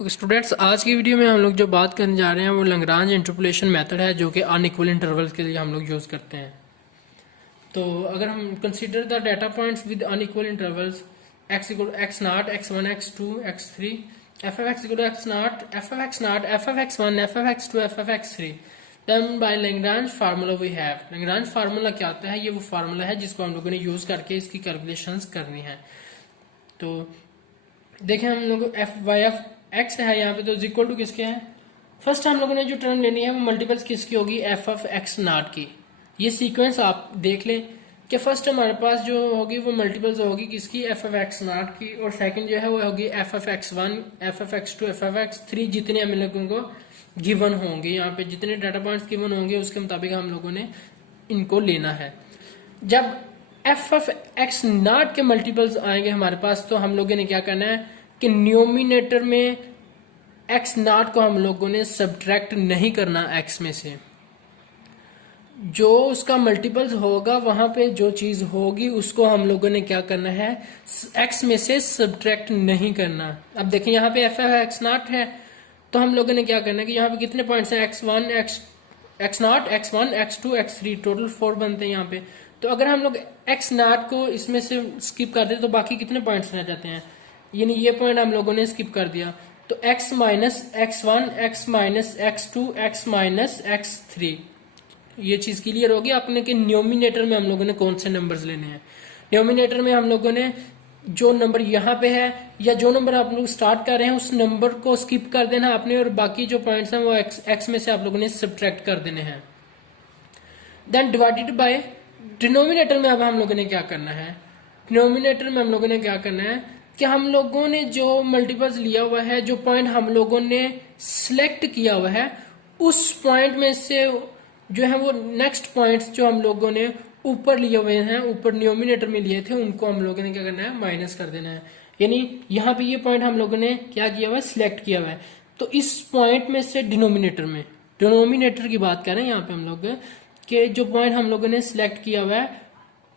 Students, आज की video में हम लोग जो बात करने जा रहे हैं वो लैग्रांज इंटरपोलेशन मेथड है, जो कि अनइक्वल इंटरवल्स के लिए हम लोग यूज़ करते हैं। तो अगर हम consider the data points with unequal intervals x equal x naught x1 x2 x3 f of x equal x naught f of x naught f of x1 f of x2 f of x3 then by Lagrange formula we have. Lagrange formula क्या होता है? ये वो formula है जिसको हम लोगों ने यूज़ करके इसकी कैलकुलेशंस करनी है। तो देखें, हम लोग एफ वाई एफ एक्स है यहाँ पे, तो इक्वल टू किसके है? फर्स्ट हम लोगों ने जो टर्म लेनी है वो मल्टीपल्स किसकी होगी? एफ ऑफ एक्स नॉट की। ये सीक्वेंस आप देख लें कि फर्स्ट हमारे पास जो होगी वो मल्टीपल्स होगी किसकी? एफ ऑफ एक्स नॉट की। और सेकंड जो है वो होगी f of x one, f of x two, f of x three, जितने हम लोगों को गिवन होंगे यहाँ पे, जितने डाटा पॉइंट्स गिवन होंगे उसके मुताबिक हम लोगों ने इनको लेना है। जब एफ ऑफ एक्स नॉट के मल्टीपल्स आएंगे हमारे पास, तो हम लोगों ने क्या करना है कि न्यूमिनेटर में एक्स नॉट को हम लोगों ने सब्ट्रैक्ट नहीं करना एक्स में से। जो उसका मल्टीपल्स होगा वहां पे जो चीज होगी उसको हम लोगों ने क्या करना है? एक्स में से सब्ट्रैक्ट नहीं करना। अब देखिए यहाँ पे एफ ऑफ एक्स नॉट है, तो हम लोगों ने क्या करना है कि यहाँ पे कितने पॉइंट्स हैं? X one, x not, x one, x two, x three, total 4 बनते हैं यहाँ पे। तो अगर हम लोग एक्स नॉट को इसमें से स्किप कर दे तो बाकी कितने पॉइंट्स रह जाते हैं? यानी ये पॉइंट हम लोगों ने स्किप कर दिया, तो x minus x one, x minus x two, x minus x three. ये चीज क्लियर होगी आपने कि न्यूमिनेटर में हम लोगों ने कौन से नंबर्स लेने हैं। न्यूमिनेटर में हम लोगों ने जो नंबर यहाँ पे है या जो नंबर आप लोग स्टार्ट कर रहे हैं उस नंबर को स्किप कर देना आपने, और बाकी जो पॉइंट्स हैं वो एक्स में से आप लोगों ने सब्ट्रैक्ट कर देने हैं। देन डिवाइडेड बाय डिनोमिनेटर में अब हम लोगों ने क्या करना है? डिनोमिनेटर में हम लोगों ने क्या करना है कि हम लोगों ने जो मल्टीपल्स लिया हुआ है, जो पॉइंट हम लोगों ने सिलेक्ट किया हुआ है, उस पॉइंट में से जो है वो नेक्स्ट पॉइंट्स जो हम लोगों ने ऊपर लिए हुए हैं, ऊपर न्यूमिनेटर में लिए थे, उनको हम लोगों ने क्या करना है? माइनस कर देना है। यानी यहाँ पे ये पॉइंट हम लोगों ने क्या किया हुआ है? सिलेक्ट किया हुआ है। तो इस पॉइंट में से डिनोमिनेटर की बात कर रहे हैं यहाँ पे हम लोग कि जो पॉइंट हम लोगों ने सिलेक्ट किया हुआ है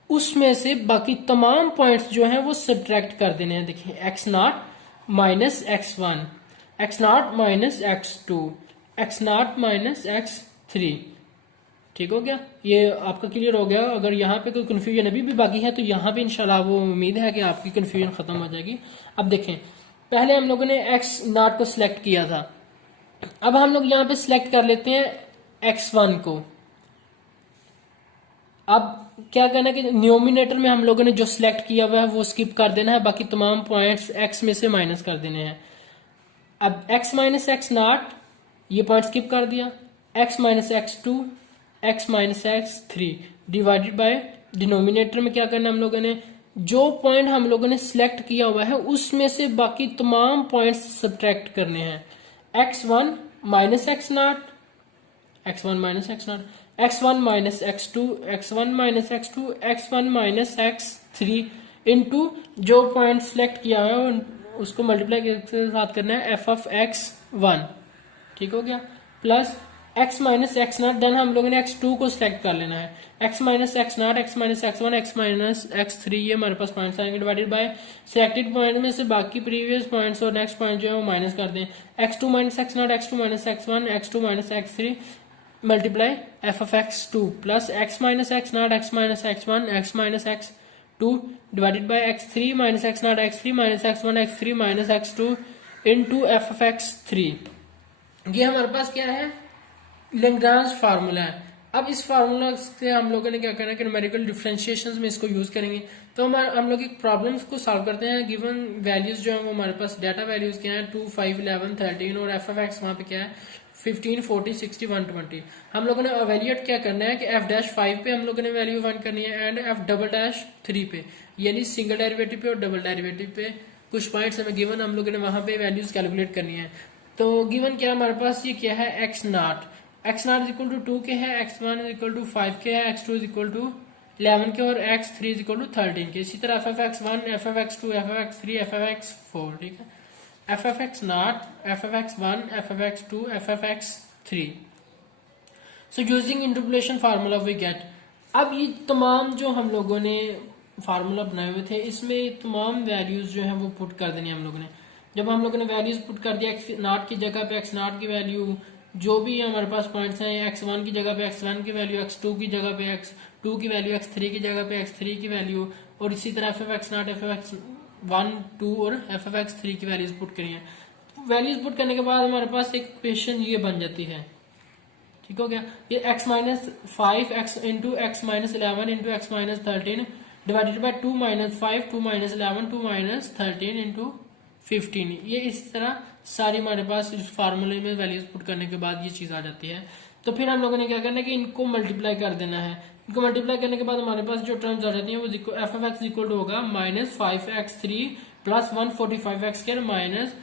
उसमें से बाकी तमाम पॉइंट्स जो हैं वो सब्ट्रैक्ट कर देने हैं। देखिए, x naught minus x one, x naught minus x two, x naught minus x three. ठीक हो गया? ये आपका क्लियर हो गया। अगर यहाँ पे कोई कंफ्यूजन अभी भी बाकी है तो यहाँ पे इंशाल्लाह वो उम्मीद है कि आपकी कंफ्यूजन खत्म हो जाएगी। अब देखें, पहले हम लोगों ने एक्स नॉट को सिलेक्ट किया था, अब हम लोग यहाँ पे सिलेक्ट कर लेते हैं एक्स वन को। अब क्या करना है कि न्यूमिनेटर में हम लोगों ने जो सिलेक्ट किया हुआ है वो स्किप कर देना है, बाकी तमाम पॉइंट्स एक्स में से माइनस कर देने हैं। अब एक्स माइनस एक्स नॉट, ये पॉइंट स्किप कर दिया, x minus x two, x minus x three, divided by denominator में क्या करना है हम लोगों ने? जो पॉइंट हम लोगों ने सिलेक्ट किया हुआ है उसमें से बाकी तमाम पॉइंट्स सब्ट्रैक्ट करने हैं। X one minus x not, x one minus x not, x one minus x two, x one minus x two, x one minus x three, into जो पॉइंट सिलेक्ट किया है उसको मल्टीप्लाई के साथ करना है एफ ऑफ एक्स वन। ठीक हो गया? Plus x minus x naught, then हम लोगों ने एक्स टू को सिलेक्ट कर लेना है। X minus x not, x minus x one, x minus x three, ये हमारे पास पॉइंट्स आएंगे। डिवाइडेड बाय सिलेक्टेड पॉइंट में से बाकी प्रीवियस पॉइंट्स और नेक्स्ट पॉइंट जो है वो माइनस कर दें। X two minus x not, x two minus x one, x two minus x three, multiply f of x two, plus x minus x not, x minus x one, x minus x two, divided by x three minus x not, x three minus x one, x three minus x two, into f of x three. ये हमारे पास क्या है? Lagrange formula है। अब इस formula से हम लोगों ने क्या करना है कि न्यूमेरिकल डिफरेंशिएशंस में इसको यूज करेंगे। तो हम लोग एक प्रॉब्लम्स को सॉल्व करते हैं। गिवन वैल्यूज जो है वो हमारे पास डाटा वैल्यूज क्या है? 2, 5, 11, 13, और एफ ऑफ एक्स वहाँ पे क्या है? 15, 40, 60, 120। हम लोगों ने एवेल्यूएट क्या करना है कि एफ डैश 5 पे हम लोगों ने वैल्यू फाइंड करनी है, एंड एफ डबल डैश 3 पे, यानी सिंगल डेरिवेटिव पे और डबल डेरिवेटिव पे कुछ पॉइंट्स हमें गिवन, हम लोगों ने वहां पे वैल्यूज कैलकुलेट करनी है। तो गिवन क्या हमारे पास? ये क्या है? X not, x naught is equal to 2 के है, x one is equal to 5 के है, x two is equal to 11 के, और x three is equal to 13 के। इसी तरह f f x one, f f x two, f f x three, f f x four. ठीक है? F f x not, f f x one, f f x two, f f x three. So using interpolation formula we get. अब ये तमाम जो हम लोगों ने formula बनाए हुए थे इसमें तमाम वैल्यूज जो है वो पुट कर देनी हम लोगों ने। जब हम लोगों ने वैल्यूज पुट कर दिया एक्स नॉट की जगह पे एक्स नॉट की वैल्यू जो भी हमारे पास पॉइंट्स हैं, x1 की जगह पे x1 की वैल्यू, x2 की जगह पे x2 की वैल्यू, x3 की जगह पे x3 की वैल्यू, और इसी तरह f(x0), f(x1), 2 और f(x3) की वैल्यूज पुट करी हैं। वैल्यूज पुट करने के बाद हमारे पास एक इक्वेशन ये बन जाती है, ठीक हो गया। ये x-5 x into x-11 into x-13 divided by 2 - 5 2 - 11 2 - 13 into 15। ये इस तरह सारी हमारे पास इस फार्मूले में वैल्यूज पुट करने के बाद ये चीज आ जाती है। तो फिर हम लोगों ने क्या करना है कि इनको मल्टीप्लाई कर देना है। इनको मल्टीप्लाई करने के बाद हमारे पास जो टर्म्स आ जाती हैं वो f(x) इक्वल टू होगा -5x3 plus 145x² minus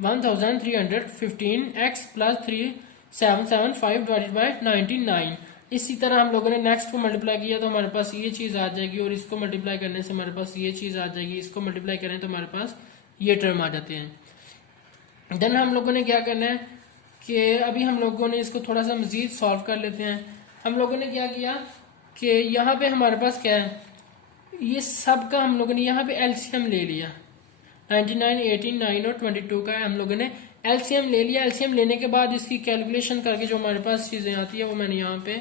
1315x plus 3775 divided by 99। इसी तरह हम लोगों ने नेक्स्ट को मल्टीप्लाई किया तो हमारे पास ये चीज आ जाएगी, और इसको मल्टीप्लाई करने से हमारे पास ये चीज आ जाएगी, इसको मल्टीप्लाई करें तो हमारे पास ये टर्म आ जाते हैं। देन हम लोगों ने क्या करना है कि अभी हम लोगों ने इसको थोड़ा सा मजीद सॉल्व कर लेते हैं। हम लोगों ने क्या किया कि यहाँ पे हमारे पास क्या है, ये सब का हम लोगों ने यहाँ पे एलसीएम ले लिया। 99, 18, 9 और 22 का हम लोगों ने एलसीएम ले लिया। एलसीएम लेने के बाद इसकी कैलकुलेशन करके जो हमारे पास चीजें आती है वो मैंने यहाँ पे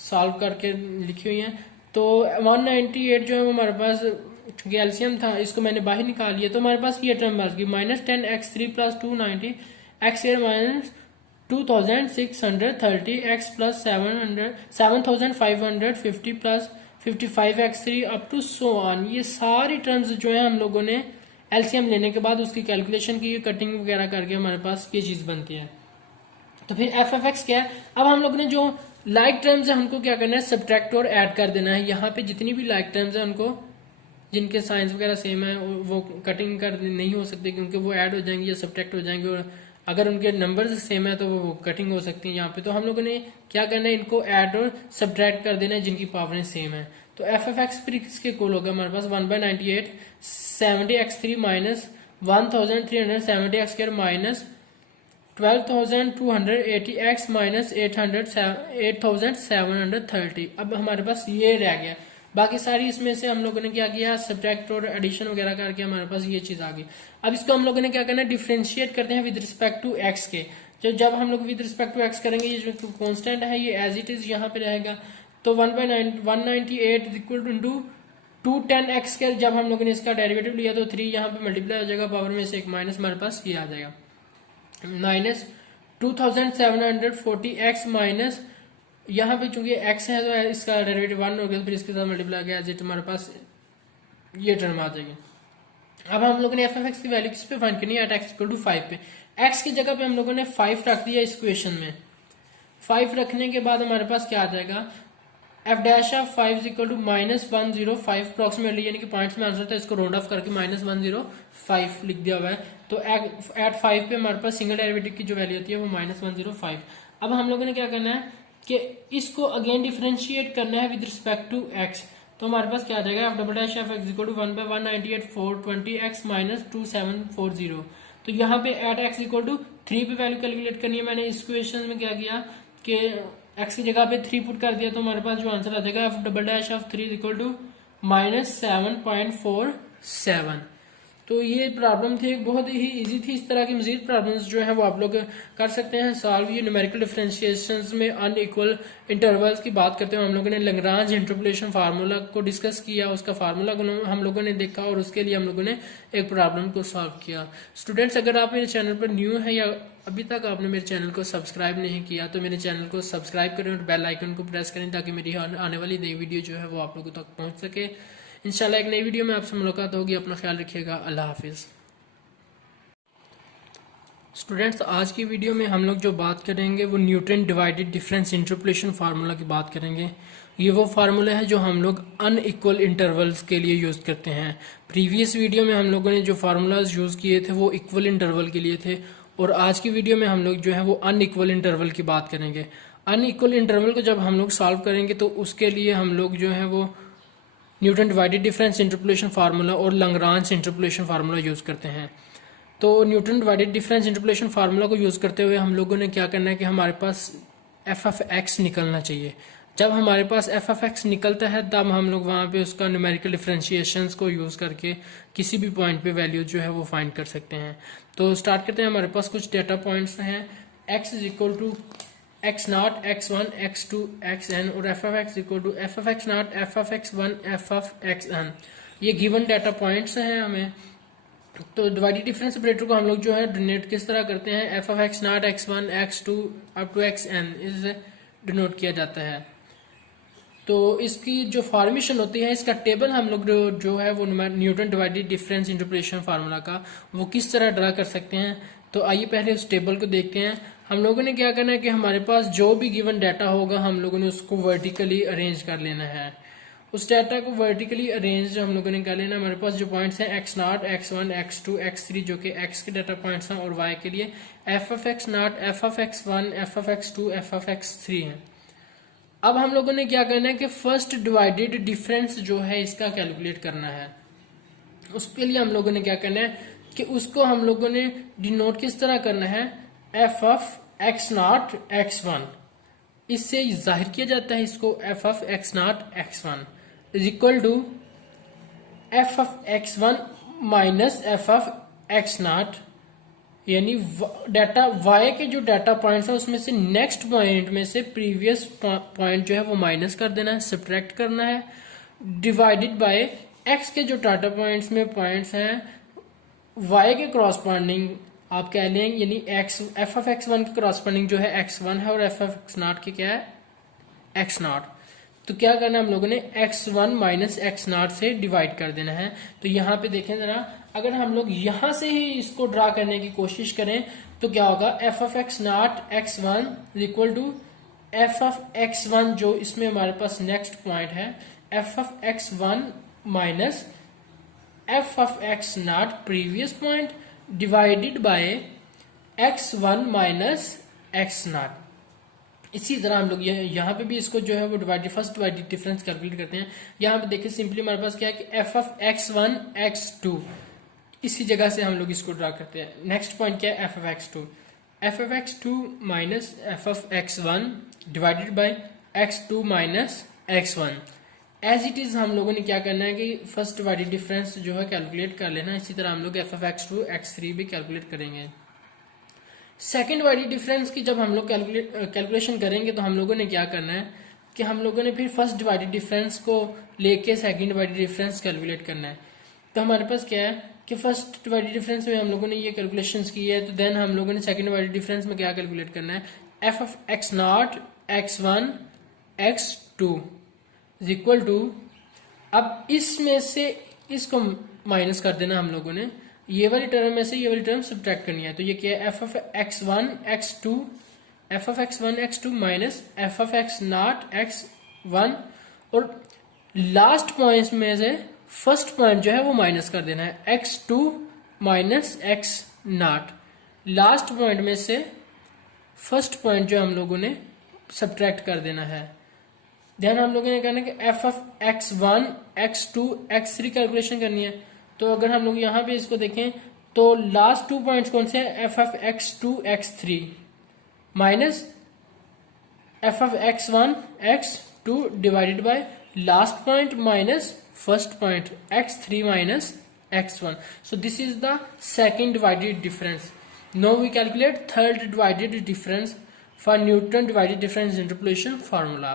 सॉल्व करके लिखी हुई हैं। तो 198 जो है वो हमारे पास चूंकि एलसीएम था इसको मैंने बाहर निकाल लिया, तो हमारे पास ये टर्म बच गई -10x3 plus 290 x minus 2630 x plus 7550 plus 55x3 up to so on. ये सारी टर्म्स जो है हम लोगों ने एलसीएम लेने के बाद उसकी कैलकुलेशन की, कटिंग वगैरह करके हमारे पास ये चीज बनती है। तो फिर f(x) क्या है, अब हम लोग ने जो लाइक टर्म्स है हमको क्या करना है, सब्ट्रैक्ट और ऐड कर देना है। यहाँ पे जितनी भी लाइक टर्म्स है उनको जिनके साइंस वगैरह सेम है वो कटिंग कर नहीं हो सकते क्योंकि वो ऐड हो जाएंगे या सब्ट्रैक्ट हो जाएंगे, और अगर उनके नंबर्स सेम है तो वो कटिंग हो सकती है यहाँ पे। तो हम लोगों ने क्या करना है, इनको ऐड और सब्ट्रैक्ट कर देना है जिनकी पावरें सेम है। तो f(x) फिर किसके इक्वल होगा हमारे पास 1/98 70x3 minus 1370x² minus 12280x minus 8730। अब हमारे पास ये रह गया, बाकी सारी इसमें से हम लोगों ने क्या किया, सब्ट्रैक्ट और एडिशन वगैरह करके हमारे पास ये चीज आ गई। अब इसको हम लोगों ने क्या करना है, डिफरेंशिएट करते हैं विद रिस्पेक्ट टू एक्स के। जब हम लोग विद रिस्पेक्ट टू एक्स करेंगे ये जो कांस्टेंट है ये एज इट इज यहाँ पे रहेगा। तो 1/198 इक्वल टू 210x के जब हम लोगों ने इसका डेरिवेटिव लिया तो 3 यहाँ पे मल्टीप्लाई हो जाएगा, पावर में से एक माइनस हमारे पास ये आ जाएगा माइनस 2740x माइनस यहाँ पे चूंकि x है तो इसका डेरिवेटिव 1 हो गया, तो फिर इसके साथ मल्टीप्लाई किया जिट हमारे पास ये टर्म आ जाएगी। अब हम लोगों ने f(x) की वैल्यू किस पे फाइंड करनी है, x इक्वल टू 5 पे। x की जगह पे हम लोगों ने 5 रख दिया इस इक्वेशन में। 5 रखने के बाद हमारे पास क्या आ जाएगा, f(5) इक्वल टू -105 अप्रोक्सीमेटली, यानी कि पॉइंट्स में आंसर था, इसको राउंड ऑफ करके -105 लिख दिया हुआ है। तो एट 5 पे हमारे पास सिंगल डेरिवेटिव की जो वैल्यू होती है वो -105। अब हम लोगों ने क्या करना है कि इसको अगेन डिफरेंशिएट करना है विद रिस्पेक्ट टू x। तो हमारे पास क्या आ जाएगा, f(f)(x) equal to 1/198 420x minus 2740। तो यहाँ पे एट x इक्वल टू 3 पे वैल्यू कैलकुलेट करनी है। मैंने इस क्वेश्चन में क्या किया कि x की जगह पे 3 पुट कर दिया, तो हमारे पास जो आंसर आ जाएगा f(3) इक्वल टू -7.47। तो ये प्रॉब्लम थी, बहुत ही इजी थी। इस तरह की मजीद प्रॉब्लम्स जो है वो आप लोग कर सकते हैं सॉल्व। ये न्यूमेरिकल डिफरेंशिएशंस में अनइक्वल इंटरवल्स की बात करते हैं हम लोगों ने लैग्रांज इंटरपोलेशन फार्मूला को डिस्कस किया, उसका फार्मूला हम लोगों ने देखा और उसके लिए हम लोगों ने एक प्रॉब्लम को सॉल्व किया। स्टूडेंट्स, अगर आप मेरे चैनल पर न्यू है या अभी तक आपने मेरे चैनल को सब्सक्राइब नहीं किया तो मेरे चैनल को सब्सक्राइब करें और बेल आइकन को प्रेस करें ताकि मेरी आने वाली नई वीडियो जो है वो आप लोगों तक पहुँच सके। इंशाल्लाह एक नई वीडियो में आपसे मुलाकात होगी। अपना ख्याल रखिएगा। अल्लाह हाफिज़। स्टूडेंट्स, आज की वीडियो में हम लोग जो बात करेंगे वो Newton divided difference interpolation formula की बात करेंगे। ये वो फार्मूला है जो हम लोग अनइक्वल इंटरवल्स के लिए यूज़ करते हैं। प्रीवियस वीडियो में हम लोगों ने जो फार्मूलाज यूज़ किए थे वो इक्वल इंटरवल के लिए थे, और आज की वीडियो में हम लोग जो है वो अनइक्वल इंटरवल की बात करेंगे। अनइक्वल इंटरवल को जब हम लोग सॉल्व करेंगे तो उसके लिए हम लोग जो है वो Newton divided difference interpolation formula और लैग्रांज इंटरपोलेशन फार्मूला यूज़ करते हैं। तो Newton divided difference interpolation formula को यूज़ करते हुए हम लोगों ने क्या करना है कि हमारे पास f(x) निकलना चाहिए। जब हमारे पास एफ ऑफ एक्स निकलता है तब हम लोग वहाँ पे उसका न्यूमेरिकल डिफरेंशिएशंस को यूज़ करके किसी भी पॉइंट पे वैल्यू जो है वो फाइंड कर सकते हैं। तो स्टार्ट करते हैं। हमारे पास कुछ डेटा पॉइंट्स हैं, x is equal to x not x one x two x n और f of x equal to f of x not f of x one f of x n. ये given data points हैं हमें। तो divided difference operator को हम लोग जो है डिनोट किस तरह करते हैं, f of x not x one x two up to x n इस डिनोट किया जाता है। तो इसकी जो फॉर्मेशन होती है, इसका टेबल हम लोग जो है वो Newton divided difference interpretation formula का वो किस तरह ड्रा कर सकते हैं। तो आइए पहले उस टेबल को देखते हैं। हम लोगों ने क्या करना है कि हमारे पास जो भी गिवन डाटा होगा हम लोगों ने उसको वर्टिकली अरेंज कर लेना है। उस डाटा को वर्टिकली अरेंज हम लोगों ने कर लेना। हमारे पास जो पॉइंट्स हैं x not x one x two x three जो कि एक्स के डाटा पॉइंट्स हैं और वाई के लिए f of x not f of x one f of x two f of x three हैं। अब हम लोगों ने क्या करना है कि फर्स्ट डिवाइडेड डिफरेंस जो है इसका कैलकुलेट करना है। उसके लिए हम लोगों ने क्या करना है कि उसको हम लोगों ने डिनोट किस तरह करना है, f of x not x one, इससे जाहिर किया जाता है इसको f of x not x one is equal to f of x one minus f of x naught, यानी डाटा y के जो डाटा पॉइंट्स है उसमें से नेक्स्ट पॉइंट में से प्रीवियस पॉइंट जो है वो माइनस कर देना है, सब्ट्रैक्ट करना है, डिवाइडेड बाय x के जो डाटा पॉइंट्स में पॉइंट्स हैं y के क्रॉसपॉन्डिंग आप कह लें, यानी x F of x one के क्रॉसपॉन्डिंग जो है x1 है और एफ ऑफ एक्स नॉट के क्या है x नॉट। तो क्या करना है हम लोगों ने x1 माइनस एक्स नॉट से डिवाइड कर देना है। तो यहाँ पे देखें जरा, अगर हम लोग यहां से ही इसको ड्रा करने की कोशिश करें तो क्या होगा, f of x not x one equal to f of x one जो इसमें हमारे पास नेक्स्ट पॉइंट है f of x one minus f of x naught previous point divided by x one minus x naught. इसी तरह हम लोग यहाँ पे भी इसको जो है वो फर्स्ट डिवाइडेड डिफरेंस कैलकुलेट करते हैं। यहाँ पे देखिए सिंपली हमारे पास क्या है कि f of x one x two, इसी जगह से हम लोग इसको ड्रा करते हैं। नेक्स्ट पॉइंट क्या है, f of x two, f of x two minus f of x one divided by x two minus x one. As it is हम लोगों ने क्या करना है कि फर्स्ट डिवाइडेड डिफरेंस जो है कैलकुलेट कर लेना। इसी तरह हम लोग f of x two x three भी कैलकुलेट करेंगे। सेकेंड डिवाइडेड डिफरेंस की जब हम लोग कैलकुलेशन करेंगे तो हम लोगों ने क्या करना है कि हम लोगों ने फिर फर्स्ट डिवाइडेड डिफरेंस को लेके सेकेंड डिवाइडेड डिफरेंस कैलकुलेट करना है। तो हमारे पास क्या है कि फर्स्ट डिवाइडेड डिफरेंस में हम लोगों ने ये कैलकुलेशंस की है, तो देन हम लोगों ने सेकंड डिवाइडेड डिफरेंस में क्या कैलकुलेट करना है, f of x not x one x two is equal to, अब इसमें से इसको माइनस कर देना हम लोगों ने, ये वाली टर्म में से ये वाली टर्म सब्ट्रैक्ट करनी है। तो ये क्या है, f of x one x two f of x one x two minus f of x not x one, और लास्ट पॉइंट में से फर्स्ट पॉइंट जो है वो माइनस कर देना है, x two minus x naught. Last point में से फर्स्ट पॉइंट जो हम लोगों ने सब्ट्रैक्ट कर देना है। ध्यान हम लोगों ने कहना है कि f of x one x two x three calculation करनी है। तो अगर हम लोग यहाँ पे इसको देखें तो लास्ट टू पॉइंट्स कौन से हैं, f of x two x three minus f of x one x two divided by last point minus first point x3 minus x1. So this is the second divided difference. Now we calculate third divided difference for Newton divided difference interpolation formula.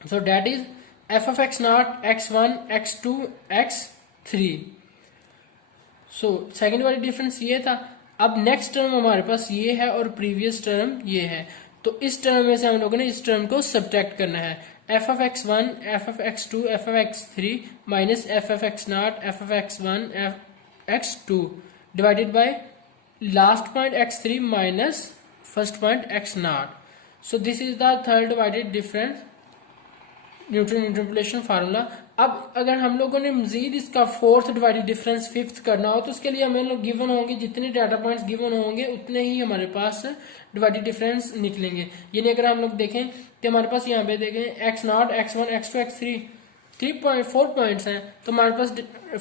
So that is f of x naught x1 x2 x3. So second divided difference ये था। अब next term हमारे पास ये है और previous term ये है, तो इस टर्म में से हम लोगों ने इस टर्म को सब्ट्रैक्ट करना है। F of x one f of x two f of x three minus f of x not f of x one f x two divided by last point x three minus first point x naught. So this is the third divided difference Newton interpolation formula. अब अगर हम लोगों ने मजीद इसका fourth divided difference fifth करना हो तो उसके लिए हमें लोग गिवन होंगे, जितने डाटा पॉइंट्स गिवन होंगे उतने ही हमारे पास डिवाइडेड डिफरेंस निकलेंगे। यानी अगर हम लोग देखें कि हमारे पास यहाँ पे देखें x not x one x two x three 3.4 points हैं, तो हमारे पास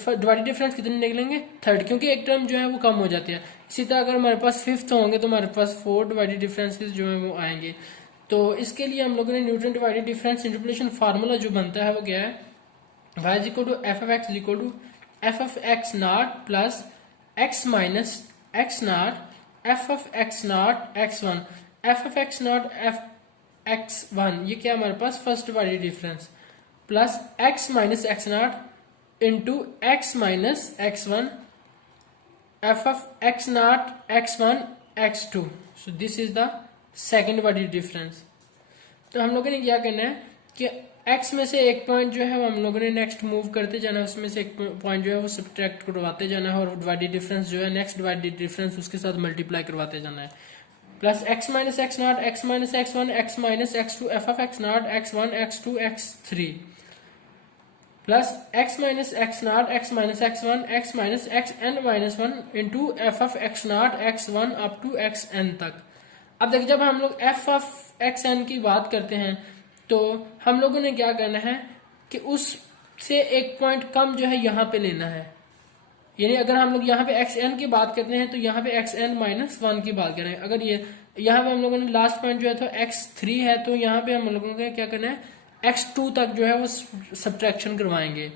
डिवाइडेड डिफरेंस कितने निकलेंगे, थर्ड, क्योंकि एक टर्म जो है वो कम हो जाती है। इसी तरह अगर हमारे पास फिफ्थ होंगे तो हमारे पास 4 डिवाइडेड डिफरेंसेस जो है वो आएंगे। तो इसके लिए हम लोगों ने Newton divided difference interpolation formula जो बनता है वो क्या है, y is equal to f of x equal to f of x not plus x minus x not f of x not x one, f of x not f x one, ये क्या हमारे पास first divided difference, plus x minus x not into x minus x one, f of x not x one x to. So this is the second divided difference. तो हम लोगों ने क्या करना है कि x में से एक पॉइंट जो है वो हम लोगों ने नेक्स्ट मूव करते जाना है, उसमें से एक पॉइंट जो है वो सब्ट्रैक्ट करवाते जाना है, और डिवाइडेड डिफरेंस जो है नेक्स्ट डिवाइडेड डिफरेंस उसके साथ मल्टीप्लाई करवाते जाना है। Plus x minus x not x minus x one x minus x two f of x not x one x two x three, plus x minus x not x minus x one x minus x n minus one into f of x not x one up to x n तक। अब देखिए जब हम लोग f of x N की बात करते हैं तो हम लोगों ने क्या करना है कि उससे एक पॉइंट कम जो है यहाँ पे लेना है, यानी अगर हम लोग यहाँ पे एक्स एन की बात करते हैं तो यहाँ पे एक्स एन माइनस वन की बात करें। अगर ये यहाँ पे हम लोगों ने लास्ट पॉइंट जो है तो एक्स थ्री है, तो यहाँ पे हम लोगों को क्या करना है एक्स टू तक जो है वो सब्ट्रैक्शन करवाएंगे।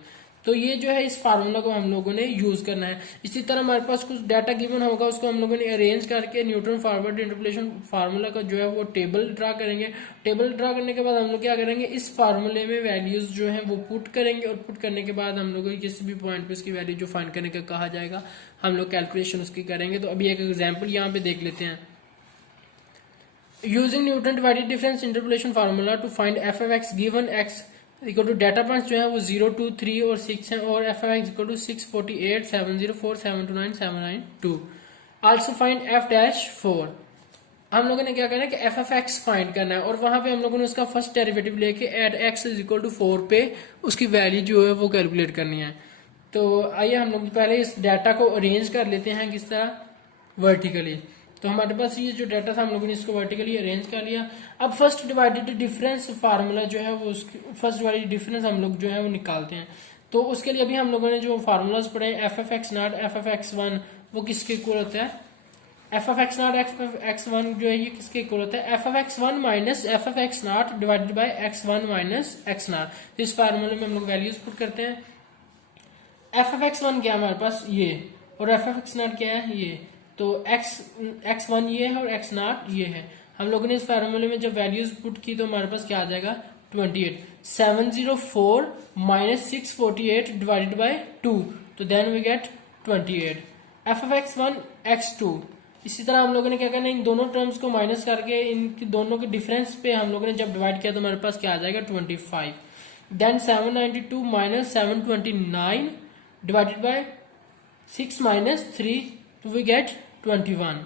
तो ये जो है इस फार्मूला को हम लोगों ने यूज करना है। इसी तरह हमारे पास कुछ डाटा गिवन होगा, उसको हम लोगों ने अरेंज करके न्यूटन फॉरवर्ड इंटरपोलेशन फार्मूला का जो है वो टेबल ड्रा करेंगे। टेबल ड्रा करने के बाद हम लोग क्या करेंगे, इस फार्मूले में वैल्यूज जो है वो पुट करेंगे, और पुट करने के बाद हम लोग किसी भी पॉइंट पे इसकी वैल्यू जो फाइंड करने का कहा जाएगा हम लोग कैलकुलेशन उसकी करेंगे। तो अभी एक एग्जाम्पल यहाँ पे देख लेते हैं। Using Newton divided difference interpolation formula to find f of x given x equal to data points जो है वो 0, 2, 3 और 6 हैं, और f of x equal to 6, 48, 704, 729, 792। Also find f dash 4। हम लोगों ने क्या करना है कि एफ ऑफ एक्स फाइंड करना है, और वहां पे हम लोगों ने उसका फर्स्ट डेरिवेटिव लेके at x is equal to 4 पे उसकी वैल्यू जो है वो कैलकुलेट करनी है। तो आइए हम लोग पहले इस डाटा को अरेंज कर लेते हैं किस तरह, वर्टिकली। तो हमारे पास ये जो डाटा था हम लोगों ने इसको वर्टिकली अरेंज कर लिया। अब फर्स्ट डिवाइडेड डिफरेंस फार्मूला जो है वो उसकी फर्स्ट डिवाइडेड डिफरेंस हम लोग जो है वो निकालते हैं। तो उसके लिए अभी हम लोगों ने जो फार्मूलाज पढ़े F f x not f f x one वो किसके इक्वल होता है, f f x not f f x one जो है ये किसके इक्वल होता है, f f x one minus F f x not divided by x one minus x not. इस फार्मूले में हम लोग वैल्यूज पुट करते हैं। एफ एफ एक्स वन क्या है हमारे पास ये, और एफ एफ एक्स नॉट क्या है ये, तो एक्स वन ये है और एक्स नॉट ये है। हम लोगों ने इस फार्मूले में जब वैल्यूज पुट की तो हमारे पास क्या आ जाएगा 28, 704 माइनस 648 डिवाइडेड बाई 2, तो then we get 28। F of x one x two, इसी तरह हम लोगों ने क्या करना है इन दोनों टर्म्स को माइनस करके इनकी दोनों के डिफरेंस पे हम लोगों ने जब डिवाइड किया तो हमारे पास क्या आ जाएगा 25। Then 792 minus 729 divided by 6 minus 3, तो we get 21.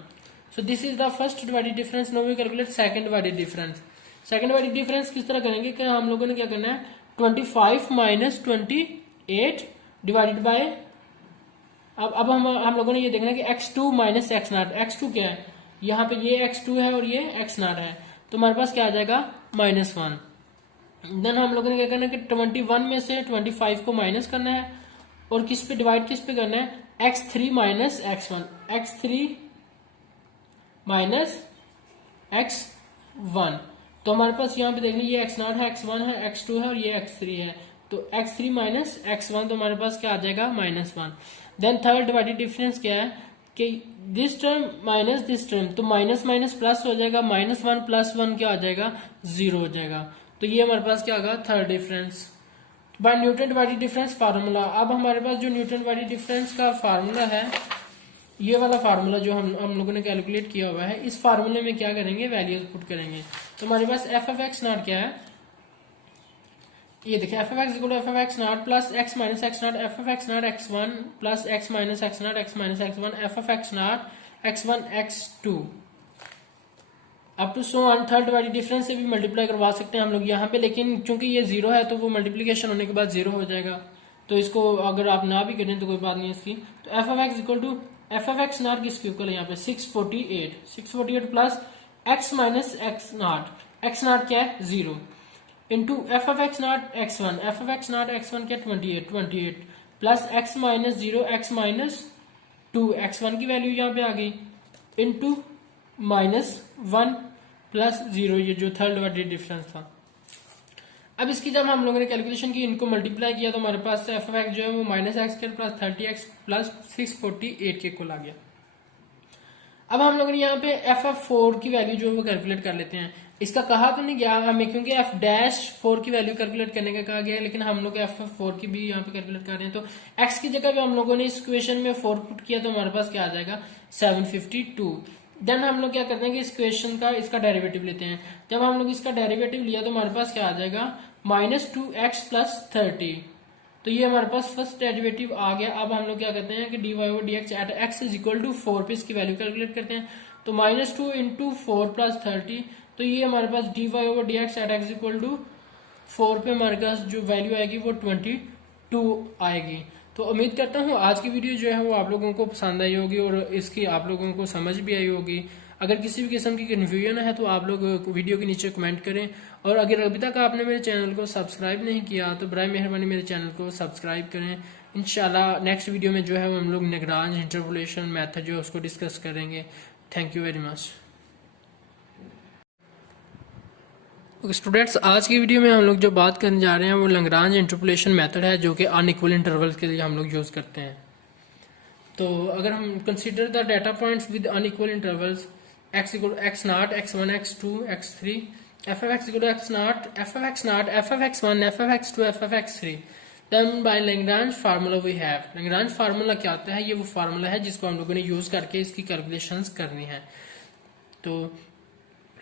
So this is the first divided difference. Now we calculate second divided difference. Second divided difference किस तरह करेंगे कि हम लोगों ने क्या करना है 25 माइनस 28 डिवाइडेड बाय, अब हम लोगों ने ये देखना है कि x2 minus x not, x2 क्या है यहाँ पे ये x2 है और ये x नॉट है, तो हमारे पास क्या आ जाएगा -1। देन हम लोगों ने क्या करना है कि 21 में से 25 को माइनस करना है, और किस पे डिवाइड किस पे करना है x3 minus x1, x3 minus x1। तो हमारे पास यहाँ पे देखिए ये x नॉट है, x1 है, x2 है और ये x3 है, तो x3 माइनस x1 तो हमारे पास क्या आ जाएगा -1। देन थर्ड डिवाइडेड डिफरेंस क्या है कि this term minus this term, तो माइनस माइनस प्लस हो जाएगा, -1 प्लस 1 क्या आ जाएगा 0 हो जाएगा। तो ये हमारे पास क्या होगा third difference bye Newton divided difference formula. अब हमारे पास जो न्यूटन डिवाइडेड डिफरेंस का फार्मूला है, ये वाला फार्मूला जो हम लोगों ने कैलकुलेट किया हुआ है, इस फार्मूले में क्या करेंगे वैल्यूज पुट करेंगे। तो हमारे पास एफ ऑफ एक्स नॉट क्या है, ये देखिए f of x equal to f of x not plus x minus x not f of x not x one plus x minus x not x minus x one f of x not x one x two up to so on. Third divided difference से भी multiply करवा सकते हैं हम लोग यहाँ पे, लेकिन चूंकि ये 0 है तो वो मल्टीप्लीकेशन होने के बाद 0 हो जाएगा, तो इसको अगर आप ना भी करें तो कोई बात नहीं इसकी। तो f of x equal to f of x naught किसके इक्वल है यहाँ पे 648 plus x minus x naught क्या है 0 into f of x not x one, f of x not x one क्या 28 plus x minus 0 x minus 2, x one की value यहाँ पे आ गई, इंटू -1 प्लस 0, ये जो थर्ड वाली डिफरेंस था। अब इसकी जब हम लोगों ने कैलकुलेशन की, इनको मल्टीप्लाई किया तो हमारे पास एफ ऑफ एक्स जो है वो minus x square plus 30x plus 648 के कुल आ गया। अब हम लोग यहाँ पे एफ ऑफ 4 की वैल्यू जो है वो कैलकुलेट कर लेते हैं। इसका कहा तो नहीं गया हमें, क्योंकि एफ डैश 4 की वैल्यू कैलकुलेट करने का कहा गया है, लेकिन हम लोग एफ ऑफ 4 की भी यहाँ पे कैलकुलेट कर रहे हैं। तो एक्स की जगह पे हम लोगों ने इस इक्वेशन में 4 पुट किया तो हमारे पास क्या आ जाएगा 752। देन हम लोग क्या करते हैं कि इस क्वेश्चन का इसका डेरिवेटिव लेते हैं। जब हम लोग इसका डेरिवेटिव लिया तो हमारे पास क्या आ जाएगा -2x प्लस 30। तो ये हमारे पास फर्स्ट डेरिवेटिव आ गया। अब हम लोग क्या करते हैं कि dy over dx at x is equal to 4 पे इसकी वैल्यू कैलकुलेट करते हैं। तो -2 इंटू 4 प्लस 30, तो ये हमारे पास dy over dx at x equal to 4 पे हमारे पास जो वैल्यू आएगी वो 22 आएगी। तो उम्मीद करता हूँ आज की वीडियो जो है वो आप लोगों को पसंद आई होगी और इसकी आप लोगों को समझ भी आई होगी। अगर किसी भी किस्म की कन्फ्यूजन है तो आप लोग वीडियो के नीचे कमेंट करें, और अगर अभी तक आपने मेरे चैनल को सब्सक्राइब नहीं किया तो बराए मेहरबानी मेरे चैनल को सब्सक्राइब करें। इंशाल्लाह नेक्स्ट वीडियो में जो है वो हम लोग लैग्रांज इंटरपोलेशन मेथड जो है उसको डिस्कस करेंगे। Thank you very much. Students, आज की वीडियो में हम लोग जो बात करने जा रहे हैं वो लैग्रांज इंटरपोलेशन मेथड है, जो कि अनइक्वल इंटरवल्स के लिए हम लोग यूज़ करते हैं। तो अगर हम consider the data points with unequal intervals x equal x naught x1 x2 x3 f of x equal x naught f of x naught f of x1 f of x2 f of x3, then by Lagrange formula we have. Lagrange formula क्या होता है? ये वो formula है जिसको हम लोगों ने यूज करके इसकी कैलकुलेशंस करनी है। तो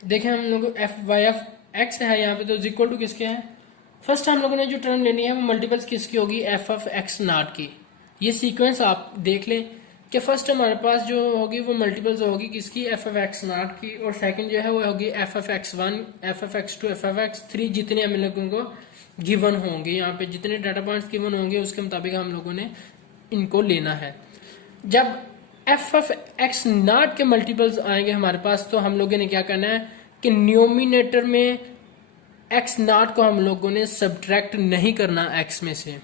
देखें हम लोग एफ वाई एफ एक्स है यहाँ पे, तो इक्वल टू किसके है? फर्स्ट हम लोगों ने जो टर्म लेनी है वो मल्टीपल्स किसकी होगी? एफ ऑफ एक्स नॉट की। ये सीक्वेंस आप देख लें कि फर्स्ट हमारे पास जो होगी वो मल्टीपल्स होगी किसकी? एफ ऑफ एक्स नॉट की, और सेकंड जो है वो होगी f of x one, f of x two, f of x three, जितने हम लोगों को गिवन होंगे यहाँ पे, जितने डाटा पॉइंट्स गिवन होंगे उसके मुताबिक हम लोगों ने इनको लेना है। जब एफ ऑफ एक्स नॉट के मल्टीपल्स आएंगे हमारे पास तो हम लोगों ने क्या करना है कि न्यूमिनेटर में एक्स नॉट को हम लोगों ने सब्ट्रैक्ट नहीं करना एक्स में से।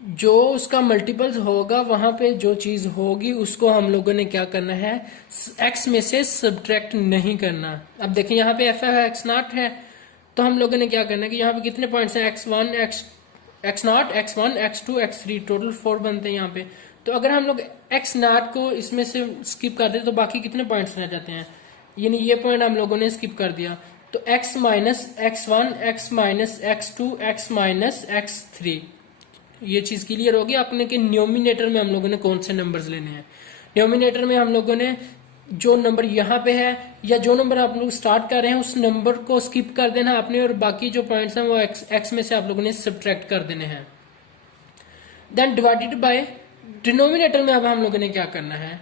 जो उसका मल्टीपल्स होगा वहां पे जो चीज होगी उसको हम लोगों ने क्या करना है? एक्स में से सब्ट्रैक्ट नहीं करना। अब देखिए यहाँ पे एफ ऑफ एक्स नॉट है, तो हम लोगों ने क्या करना है कि यहाँ पे कितने पॉइंट्स हैं? x1 x not, x1 x2 x3, total 4 बनते हैं यहाँ पे। तो अगर हम लोग एक्स नॉट को इसमें से स्किप कर दे तो बाकी कितने पॉइंट्स रह जाते हैं? यानी ये पॉइंट हम लोगों ने स्किप कर दिया। तो x minus x1, x minus x2, x minus x3, ये चीज क्लियर होगी आपने कि न्यूमिनेटर में हम लोगों ने कौन से नंबर्स लेने हैं। न्यूमिनेटर में हम लोगों ने जो नंबर यहाँ पे है या जो नंबर आप लोग स्टार्ट कर रहे हैं उस नंबर को स्किप कर देना आपने, और बाकी जो पॉइंट्स हैं वो एक्स में से आप लोगों ने सब्ट्रैक्ट कर देने हैं। देन डिवाइडेड बाय डिनोमिनेटर में अब हम लोगों ने क्या करना है?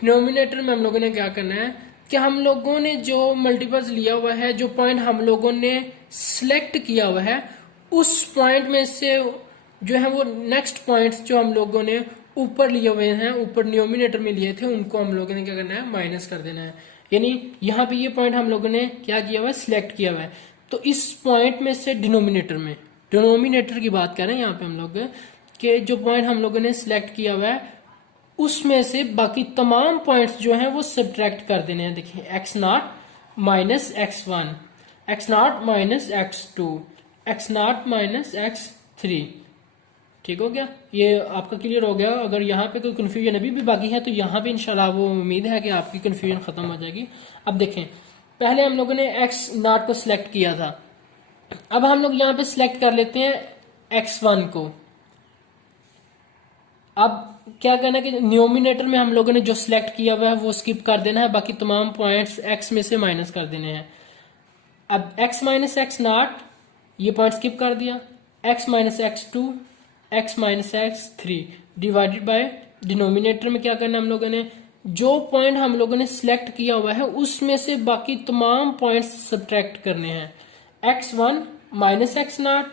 डिनोमिनेटर में हम लोगों ने क्या करना है कि हम लोगों ने जो मल्टीपल्स लिया हुआ है, जो पॉइंट हम लोगों ने सिलेक्ट किया हुआ है, उस पॉइंट में से जो है वो नेक्स्ट पॉइंट्स जो हम लोगों ने ऊपर लिए हुए हैं, ऊपर न्यूमिनेटर में लिए थे, उनको हम लोगों ने क्या करना है? माइनस कर देना है। यानी यहाँ पे ये पॉइंट हम लोगों ने क्या किया हुआ है? सिलेक्ट किया हुआ है। तो इस पॉइंट में से डिनोमिनेटर की बात करें यहाँ पे हम लोग कि जो पॉइंट हम लोगों ने सिलेक्ट किया हुआ है उसमें से बाकी तमाम पॉइंट्स जो हैं वो सब्ट्रैक्ट कर देने हैं। देखिए x naught minus x one, x naught minus x two, x naught minus x three. ठीक हो गया? ये आपका क्लियर हो गया। अगर यहाँ पे कोई कंफ्यूजन अभी भी बाकी है तो यहाँ पे इंशाल्लाह वो उम्मीद है कि आपकी कंफ्यूजन खत्म हो जाएगी। अब देखें, पहले हम लोगों ने एक्स नॉट को सिलेक्ट किया था, अब हम लोग यहाँ पे सिलेक्ट कर लेते हैं एक्स वन को। अब क्या करना है कि न्यूमिनेटर में हम लोगों ने जो सिलेक्ट किया हुआ है वो स्किप कर देना है, बाकी तमाम पॉइंट्स एक्स में से माइनस कर देने हैं। अब एक्स माइनस एक्स नॉट, ये पॉइंट स्किप कर दिया। X minus x two, x minus x three, divided by denominator में क्या करना है हम लोगों ने? जो पॉइंट हम लोगों ने सिलेक्ट किया हुआ है उसमें से बाकी तमाम पॉइंट्स सब्ट्रैक्ट करने हैं। X one minus x not,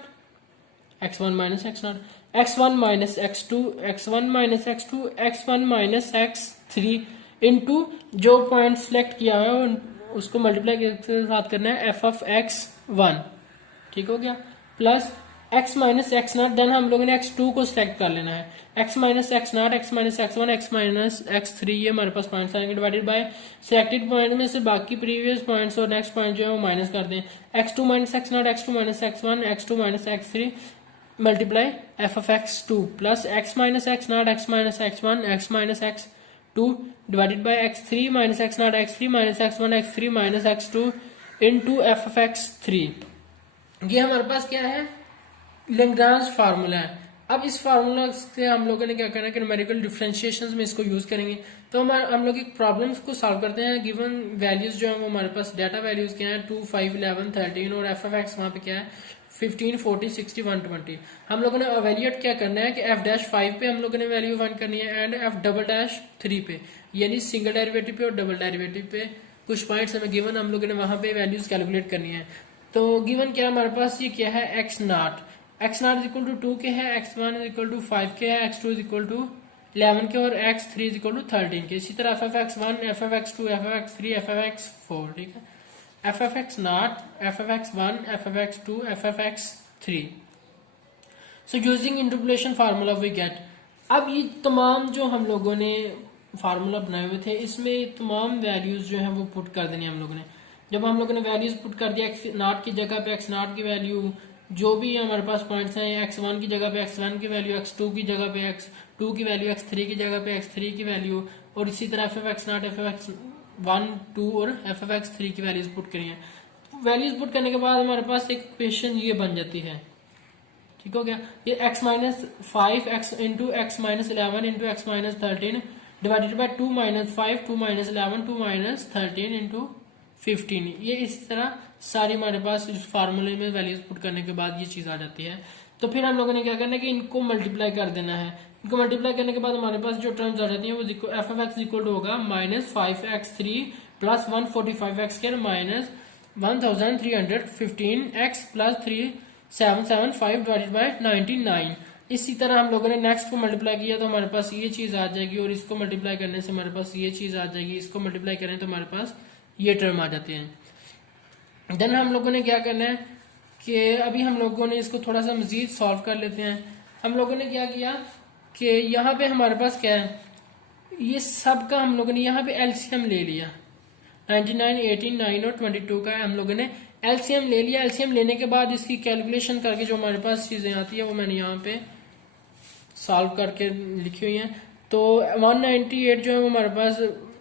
x one minus x not, x one minus x two, x one minus x two, x one minus x three, into जो पॉइंट सिलेक्ट किया है उसको मल्टीप्लाई के साथ करना है एफ ऑफ एक्स वन। ठीक हो गया? Plus x minus x naught, then हम लोगों ने x2 को सिलेक्ट कर लेना है, x minus x not, x minus x1, x minus x3, ये हमारे पास पॉइंट्स आएंगे डिवाइडेड बाय सिलेक्टेड पॉइंट में से बाकी प्रीवियस पॉइंट्स और नेक्स्ट पॉइंट जो है वो माइनस कर दें, x2 minus x not, x2 minus x1, x2 minus x3 multiply f of x2 plus x minus x not, x minus x1, x minus x2 divided by x3 minus x not, x3 minus x1, x3 minus x2 into F of x3। ये हमारे पास क्या है, Lagrange formula है। अब इस formula से हम लोगों ने क्या करना है कि न्यूमेरिकल डिफरेंशिएशंस में इसको यूज करेंगे। तो हम लोग एक प्रॉब्लम्स को सॉल्व करते हैं। गिवन वैल्यूज जो है वो हमारे पास डाटा वैल्यूज क्या है 2, 5, 11, 13 और एफ ऑफ एक्स वहाँ पे क्या है 15, 40, 60, 120। हम लोगों ने एवेल्यूएट क्या करना है कि एफ डैश 5 पे हम लोगों ने वैल्यू फाइंड करनी है एंड एफ डबल डैश 3 पे, यानी सिंगल डेरिवेटिव पे और डबल डेरिवेटिव पे कुछ पॉइंट्स हमें गिवन, हम लोगों ने वहां पे वैल्यूज कैलकुलेट करनी है। तो गिवन क्या हमारे पास, ये क्या है x naught is equal to 2 के है, x1 इज इक्वल टू 5 के है, x2 इज इक्वल टू 11 के और x3 इज इक्वल टू 13 के। इसी तरह f f x1, f f x2, f f x3, f f x4, ठीक है, f f x naught, f f x1, f f x2, f f x3। So using interpolation formula we get. अब ये तमाम जो हम लोगों ने formula बनाए हुए थे इसमें तमाम वैल्यूज जो है वो पुट कर देनी हम लोगों ने। जब हम लोगों ने वैल्यूज पुट कर दिया एक्स नॉट की जगह पे एक्स नॉट की वैल्यू, जो भी हमारे पास पॉइंट्स हैं x1 की जगह पे x1 की वैल्यू, x2 की जगह पे x2 की वैल्यू, x3 की जगह पे x3 की वैल्यू और इसी तरह f f x not, f f x1, 2 और एफ एफ x3 की वैल्यूज पुट करी है। वैल्यूज पुट करने के बाद हमारे पास एक इक्वेशन ये बन जाती है, ठीक हो गया। ये x minus 5 x into x minus 11 into x minus 13 divided by 2 minus 5, 2 minus 11, 2 minus 13 into 15। ये इस तरह सारी हमारे पास इस फार्मूले में वैल्यूज पुट करने के बाद ये चीज आ जाती है। तो फिर हम लोगों ने क्या करना है कि इनको मल्टीप्लाई कर देना है। इनको मल्टीप्लाई करने के बाद हमारे पास जो टर्म्स आ जाती हैं वो f f x equal to होगा minus 5x3 plus 145x minus 1315x plus 3775 divided by 99। इसी तरह हम लोगों ने नेक्स्ट को मल्टीप्लाई किया तो हमारे पास ये चीज आ जाएगी और इसको मल्टीप्लाई करने से हमारे पास ये चीज आ जाएगी, इसको मल्टीप्लाई करें तो हमारे पास ये टर्म आ जाते हैं। देन हम लोगों ने क्या करना है कि अभी हम लोगों ने इसको थोड़ा सा मजीद सॉल्व कर लेते हैं। हम लोगों ने क्या किया कि यहाँ पे हमारे पास क्या है, ये सब का हम लोगों ने यहाँ पे एलसीएम ले लिया, 99, 18, 9 और 22 का हम लोगों ने एलसीएम ले लिया। एलसीएम लेने के बाद इसकी कैलकुलेशन करके जो हमारे पास चीजें आती है वो मैंने यहाँ पे सॉल्व करके लिखी हुई है। तो 198 जो है वो हमारे पास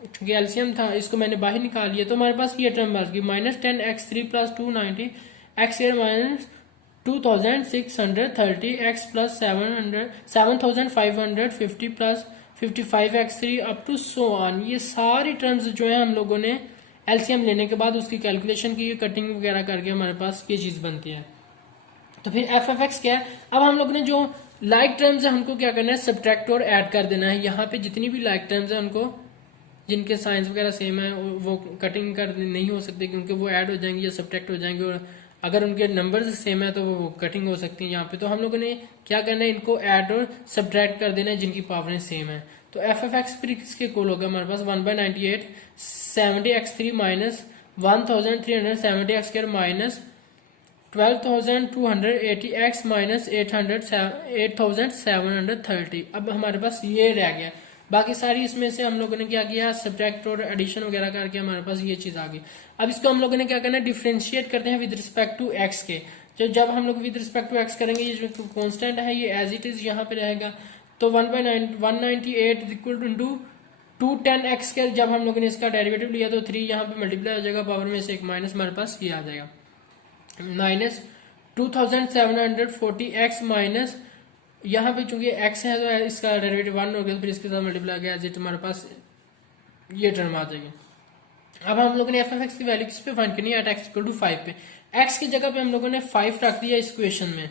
चूंकि एलसीएम था इसको मैंने बाहर निकाल लिया तो हमारे पास ये टर्म बच गई -10x3 plus 290 x minus 2630 x plus 7550 plus 55x3 up to so on. ये सारी टर्म्स जो है हम लोगों ने एलसीएम लेने के बाद उसकी कैलकुलेशन की, कटिंग वगैरह करके हमारे पास ये चीज बनती है। तो फिर एफ एफ एक्स क्या है, अब हम लोग ने जो लाइक टर्म्स है हमको क्या करना है सब्ट्रैक्ट और ऐड कर देना है। यहाँ पे जितनी भी लाइक टर्म्स है उनको जिनके साइंस वगैरह सेम है वो कटिंग कर नहीं हो सकते क्योंकि वो ऐड हो जाएंगे या सब्ट्रैक्ट हो जाएंगे, और अगर उनके नंबर्स सेम है तो वो कटिंग हो सकती है यहाँ पे। तो हम लोगों ने क्या करना है इनको ऐड और सब्ट्रैक्ट कर देना है जिनकी पावरें सेम है। तो एफ एफ एक्स फिर किसके इक्वल होगा हमारे पास 1/98 70x3 minus 1370x minus 12,280x minus 8,730। अब हमारे पास ये रह गया, बाकी सारी इसमें से हम लोगों ने क्या किया सब्ट्रैक्ट और एडिशन वगैरह करके हमारे पास ये चीज आ गई। अब इसको हम लोगों ने क्या करना है डिफरेंशिएट करते हैं विद रिस्पेक्ट टू एक्स के। जब हम लोग विद रिस्पेक्ट टू एक्स करेंगे ये जो कांस्टेंट है ये एज इट इज यहाँ पे रहेगा। तो 1/198 इक्वल टू 210x के जब हम लोगों ने इसका डेरिवेटिव लिया तो 3 यहाँ पे मल्टीप्लाई हो जाएगा, पावर में से एक माइनस हमारे पास ये आ जाएगा माइनस 2740x माइनस यहाँ पे चूंकि x है तो इसका डेरिवेटिव 1 हो गया तो फिर इसके साथ मल्टीप्लाई किया एज हमारे पास ये टर्म आ जाएगी। अब हम लोगों ने एफ एफ एक्स की वैल्यू किस पे फाइंड करनी है एट एक्स इक्वल टू 5 पे। x की जगह पे हम लोगों ने 5 रख दिया इस इक्वेशन में।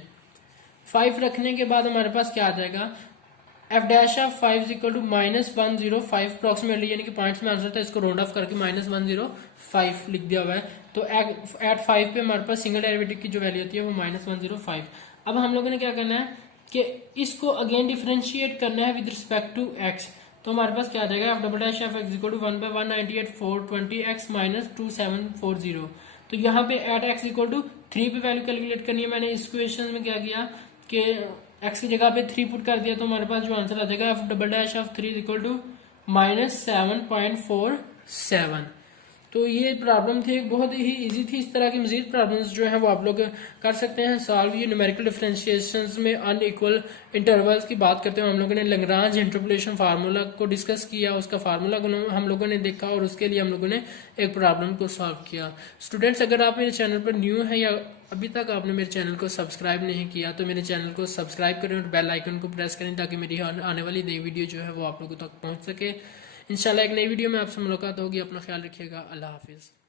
5 रखने के बाद हमारे पास क्या आ जाएगा f dash of 5 equal to -105 approximately, यानी कि पॉइंट्स में आंसर था इसको राउंड ऑफ करके -105 लिख दिया हुआ है। तो एट 5 पे हमारे पास सिंगल डेरिवेटिव की जो वैल्यू होती है वो -105। अब हम लोगों ने क्या करना है कि इसको अगेन डिफरेंशिएट करना है विद रिस्पेक्ट टू एक्स। तो हमारे पास क्या आ जाएगा f double dash of x equal to 1/198 420 x minus 2740। तो यहाँ पे एट एक्स इक्वल टू 3 पे वैल्यू कैलकुलेट करनी है। मैंने इस क्वेश्चन में क्या किया कि एक्स की जगह पे 3 पुट कर दिया, तो हमारे पास जो आंसर आ जाएगा f double dash of 3 equal to -7.47। तो ये प्रॉब्लम थी, बहुत ही इजी थी। इस तरह की मजीद प्रॉब्लम्स जो है वो आप लोग कर सकते हैं सॉल्व। ये न्यूमेरिकल डिफरेंशिएशंस में अनइक्वल इंटरवल्स की बात करते हुए हम लोगों ने लैग्रांज इंटरपोलेशन फार्मूला को डिस्कस किया, उसका फार्मूला हम लोगों ने देखा और उसके लिए हम लोगों ने एक प्रॉब्लम को सॉल्व किया। स्टूडेंट्स, अगर आप मेरे चैनल पर न्यू है या अभी तक आपने मेरे चैनल को सब्सक्राइब नहीं किया तो मेरे चैनल को सब्सक्राइब करें और बेल आइकन को प्रेस करें ताकि मेरी आने वाली नई वीडियो जो है वो आप लोगों तक पहुंच सके। इंशाल्लाह एक नई वीडियो में आपसे मुलाकात होगी। अपना ख्याल रखिएगा। अल्लाह हाफिज़।